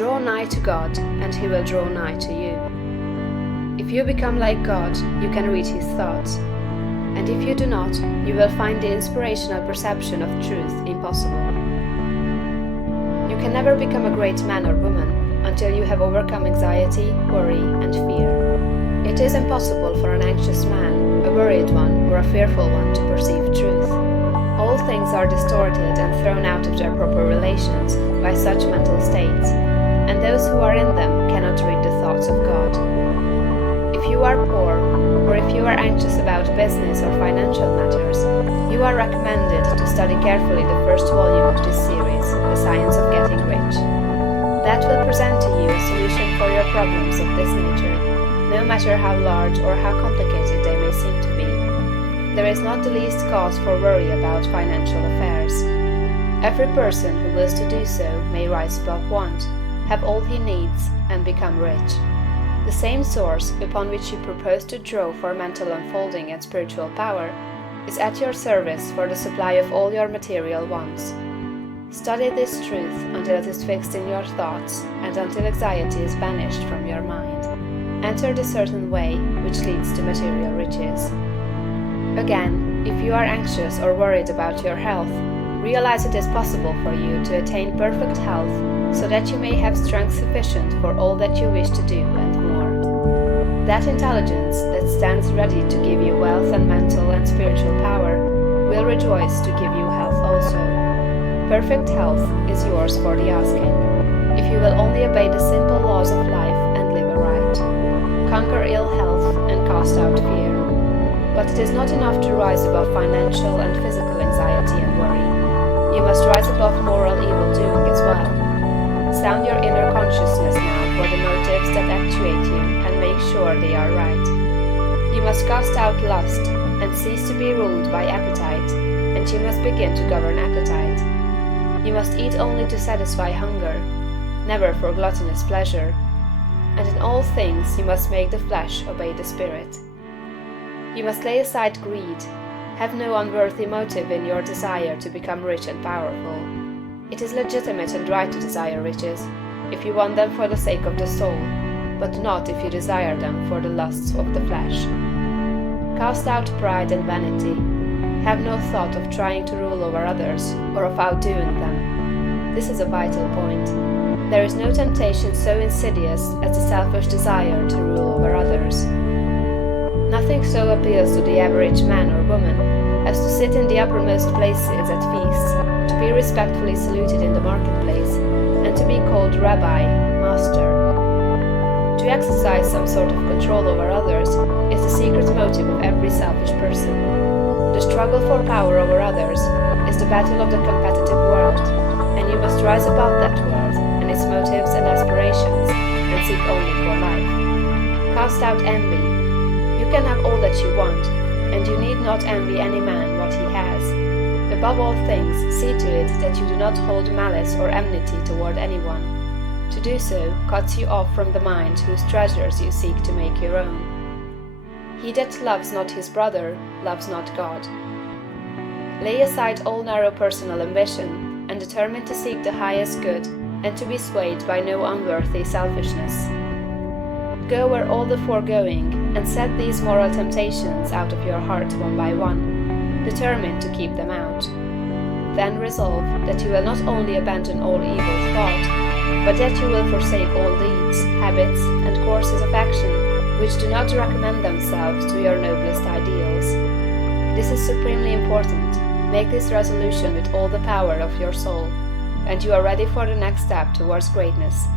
Draw nigh to God, and He will draw nigh to you. If you become like God, you can read His thoughts. And if you do not, you will find the inspirational perception of truth impossible. You can never become a great man or woman until you have overcome anxiety, worry, and fear. It is impossible for an anxious man, a worried one, or a fearful one to perceive truth. All things are distorted and thrown out of their proper relations by such mental states, and those who are in them cannot read the thoughts of God. If you are poor, or if you are anxious about business or financial matters, you are recommended to study carefully the first volume of this series, The Science of Getting Rich. That will present to you a solution for your problems of this nature, no matter how large or how complicated they may seem to be. There is not the least cause for worry about financial affairs. Every person who wills to do so may rise above want, have all he needs, and become rich. The same source upon which you propose to draw for mental unfolding and spiritual power is at your service for the supply of all your material wants. Study this truth until it is fixed in your thoughts and until anxiety is banished from your mind. Enter the certain way which leads to material riches. Again, if you are anxious or worried about your health, realize it is possible for you to attain perfect health so that you may have strength sufficient for all that you wish to do and more. That intelligence that stands ready to give you wealth and mental and spiritual power will rejoice to give you health also. Perfect health is yours for the asking, if you will only obey the simple laws of life and live aright. Conquer ill health and cast out fear. But it is not enough to rise above financial and physical anxiety and worry. You must rise above moral evil doing as well. Sound your inner consciousness now for the motives that actuate you and make sure they are right. You must cast out lust and cease to be ruled by appetite, and you must begin to govern appetite. You must eat only to satisfy hunger, never for gluttonous pleasure, and in all things you must make the flesh obey the spirit. You must lay aside greed. Have no unworthy motive in your desire to become rich and powerful. It is legitimate and right to desire riches, if you want them for the sake of the soul, but not if you desire them for the lusts of the flesh. Cast out pride and vanity. Have no thought of trying to rule over others, or of outdoing them. This is a vital point. There is no temptation so insidious as the selfish desire to rule over others. Nothing so appeals to the average man or woman as to sit in the uppermost places at feasts, to be respectfully saluted in the marketplace, and to be called rabbi, master. To exercise some sort of control over others is the secret motive of every selfish person. The struggle for power over others is the battle of the competitive world, and you must rise above that world and its motives and aspirations, and seek only for life. Cast out envy. You can have all that you want, and you need not envy any man what he has. Above all things, see to it that you do not hold malice or enmity toward anyone. To do so cuts you off from the mind whose treasures you seek to make your own. He that loves not his brother loves not God. Lay aside all narrow personal ambition, and determine to seek the highest good, and to be swayed by no unworthy selfishness. Go where all the foregoing, and set these moral temptations out of your heart one by one, determined to keep them out. Then resolve that you will not only abandon all evil thought, but that you will forsake all deeds, habits, and courses of action which do not recommend themselves to your noblest ideals. This is supremely important. Make this resolution with all the power of your soul, and you are ready for the next step towards greatness.